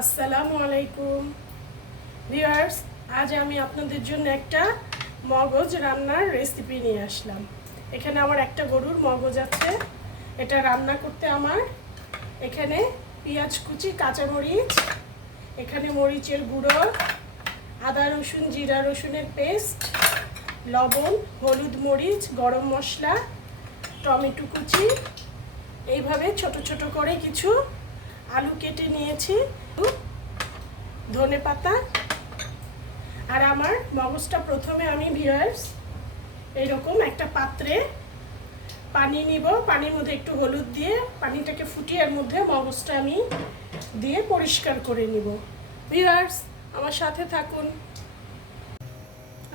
আসসালামু আলাইকুম। ভিউয়ার্স আজ আমি আপনাদের জন্য একটা মগজ রান্নার রেসিপি নিয়ে আসলাম। এখানে আমার একটা গরুর মগজ আছে। এটা রান্না করতে আমার এখানে পেঁয়াজ কুচি, কাঁচামরিচ, এখানে মরিচের গুঁড়ো, আদা রসুন, জিরা রসুনের পেস্ট, লবণ, হলুদ মরিচ, গরম মশলা, টমেটো কুচি। এইভাবে ছোট ছোট করে কিছু আলু কেটে নিয়েছি। ধনে পাতা। আর আমার মগজটা প্রথমে আমি ভিউয়ার্স, এইরকম একটা পাত্রে পানি নিব, পানির মধ্যে একটু হলুদ দিয়ে পানিটাকে ফুটিয়ে মধ্যে মগজটা আমি দিয়ে পরিষ্কার করে নিব। ভিউয়ার্স, আমার সাথে থাকুন।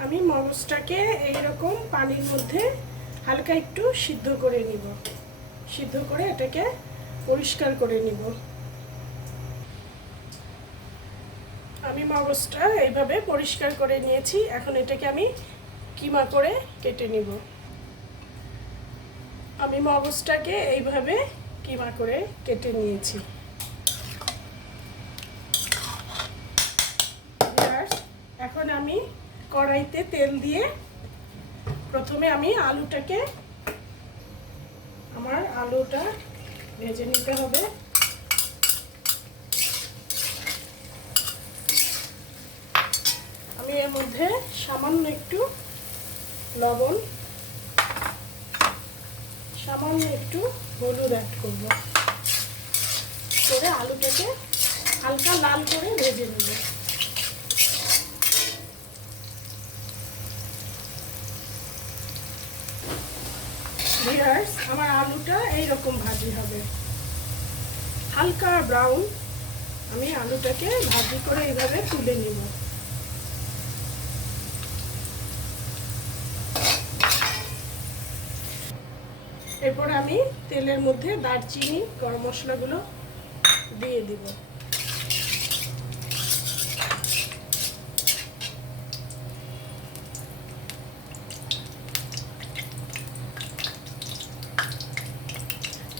আমি মগজটাকে এইরকম পানির মধ্যে হালকা একটু সিদ্ধ করে নিব। সিদ্ধ করে এটাকে পরিষ্কার করে নিব। আমি মগজটা এইভাবে পরিষ্কার করে নিয়েছি। এখন এটাকে আমি কিমা করে কেটে নিব। আমি মগজটাকে এইভাবে কিমা করে কেটে নিয়েছি। এখন আমি কড়াইতে তেল দিয়ে প্রথমে আমি আলুটাকে, আমার আলুটা ভেজে নিতে হবে। আমি এর মধ্যে সামান্য একটু লবণ, সামান্য একটু হলুদ অ্যাড করব। করে আলুটাকে হালকা লাল করে ভেজে নেব। আমার আলুটা এইরকম ভাজি হবে। হালকা ব্রাউন আমি আলুটাকে ভাজি করে এইভাবে তুলে নেব। এরপর আমি তেলের মধ্যে দারচিনি, গরম মশলাগুলো দিয়ে দিব।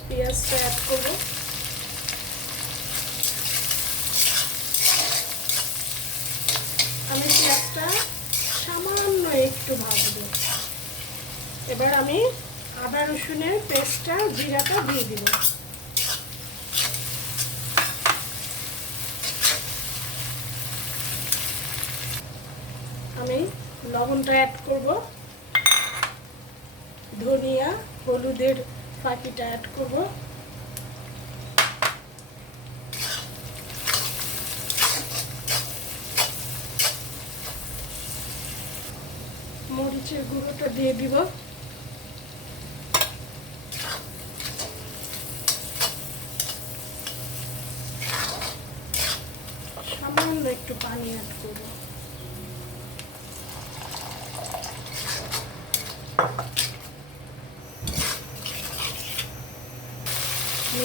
পেঁয়াজটা অ্যাড করব। আমি পেঁয়াজটা সামান্য একটু ভাজবো। এবার আমি আদা রসুনের পেস্টটা জিরাটা দিয়ে দিব। আমি লবণটা অ্যাড করব। ধনিয়া, হলুদের ফাঁকিটা অ্যাড করব। মরিচের গুঁড়োটা দিয়ে দিব।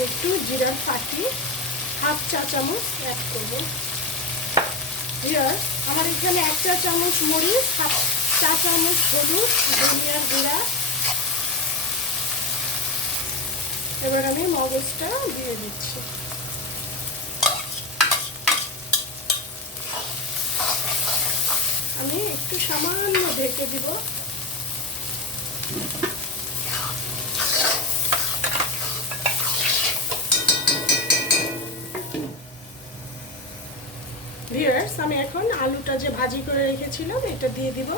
একটু জিরার ফাঁকি হাফ চা চামচ অ্যাড করব। আমার এখানে এক চা চামচ মরিচ, হাফ চা চামচ হলুদ ধনিয়ার গুঁড়া। এবার আমি মগজটা দিয়ে দিচ্ছি আমি একটু সামান্য ঢেকে দিব। আমি এখন আলুটা যে ভাজি করে রেখেছিলাম, এটা দিয়ে দিব।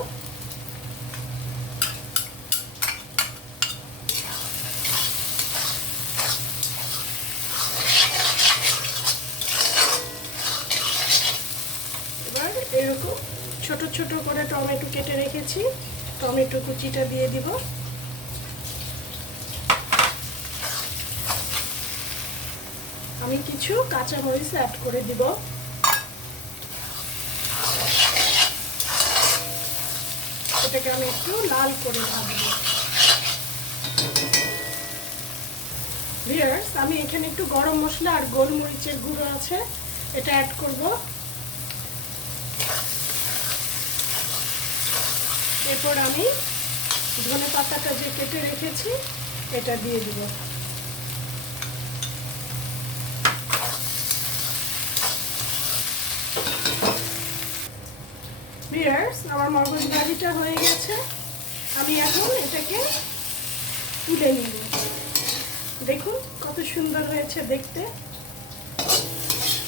এবার এরকম ছোট ছোট করে টমেটো কেটে রেখেছি। টমেটো কুচিটা দিয়ে দিব। আমি কিছু কাঁচামরিচ অ্যাড করে দিব। এটাকে আমি একটু লাল করে ভিয়ার্স আমি এখানে একটু গরম মশলা আর গোলমরিচের গুঁড়ো আছে, এটা অ্যাড করব। এরপর আমি ধনে পাতাটা যে কেটে রেখেছি, এটা দিয়ে দিব। আমার মগজ ভাজিটা হয়ে গেছে। আমি এখন এটাকে তুলে নিব। দেখুন কত সুন্দর হয়েছে দেখতে।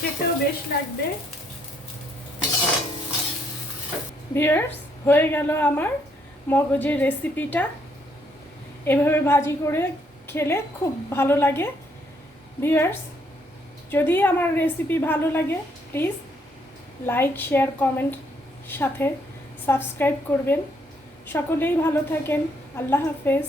খেতেও বেশ লাগবে। হয়ে গেল আমার মগজের রেসিপিটা এভাবে ভাজি করে খেলে খুব ভালো লাগে। ভিউয়ার্স যদি আমার রেসিপি ভালো লাগে প্লিজ লাইক শেয়ার কমেন্ট সাথে সাবস্ক্রাইব করবেন। সকলেই ভালো থাকেন। আল্লাহ হাফেজ।